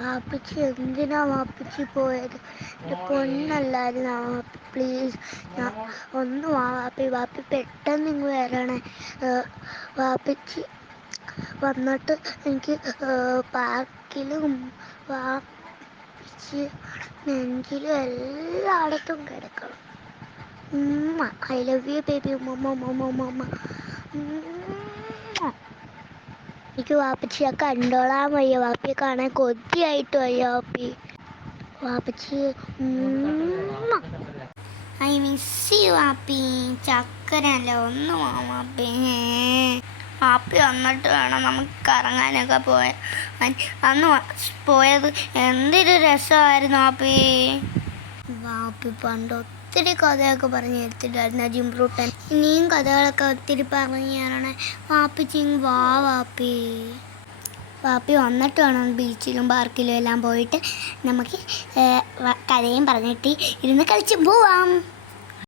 വാപ്പിച്ചി എന്തിനാ വാപ്പിച്ചി പോയത്? എൻ്റെ പൊന്നല്ലായിരുന്നു വാപ്പി, പ്ലീസ് ഒന്ന് വാപ്പി വാപ്പി പെട്ടെന്ന് ഇങ്ങ് വരണേ. വാപ്പിച്ചി വന്നിട്ട് എനിക്ക് പാർക്കിലും വാപ്പിച്ചി നെഞ്ചിലും എല്ലായിടത്തും കിടക്കണം. ഐ ലവ് യു ബേബി ഉമ്മ. എനിക്ക് വാപ്പച്ചിയെ കണ്ടോളാൻ വയ്യ, വാപ്പിയെ കാണാൻ കൊതിയായിട്ട് വയ്യ വാപ്പി. വാപ്പച്ചി ഐ മിസ് യു വാപ്പി. ചക്കരല്ല ഒന്ന് വാപ്പി. വാപ്പി വന്നിട്ട് വേണം നമുക്ക് കറങ്ങാനൊക്കെ പോയ. അന്ന് പോയത് എന്തൊരു രസമായിരുന്നു വാപ്പി. വാപ്പി പണ്ട് ഒത്തിരി കഥയൊക്കെ പറഞ്ഞു തരത്തില്ലായിരുന്നു ജിംബ്രൂട്ടൻ. ഇനിയും കഥകളൊക്കെ ഒത്തിരി പറഞ്ഞു തരണേ വാപ്പിച്ചി. വാപ്പി വാപ്പി വന്നിട്ട് വേണം ബീച്ചിലും പാർക്കിലും എല്ലാം പോയിട്ട് നമുക്ക് കഥയും പറഞ്ഞിട്ട് ഇരുന്ന് കളിച്ച് പോവാം.